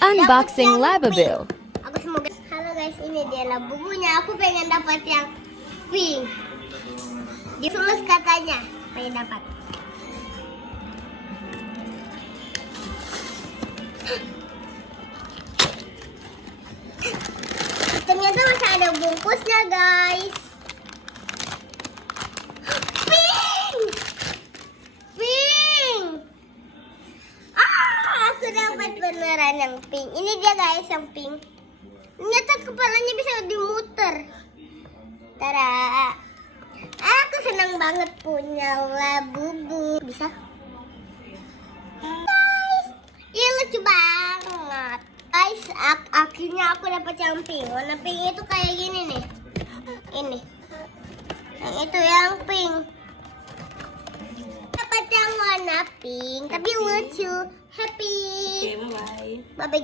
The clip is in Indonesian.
Unboxing Lababil. Aku semoga. Halo guys, ini dia labubunya. Aku pengen dapat yang pink. Ditulis katanya pengen dapat. Ternyata masih ada bungkusnya guys. Pink, pink. Aku dapat beneran yang pink. Ini dia guys yang pink. Ternyata kepalanya bisa dimuter. Tada. Aku senang banget punya labubu. Bisa? Guys, ini lucu banget. Guys, akhirnya aku dapat yang pink. Warna pink itu kayak gini nih. Ini. Yang itu yang pink. Dapat yang warna pink, tapi lucu. Happy. Oke, bye-bye. Bye-bye.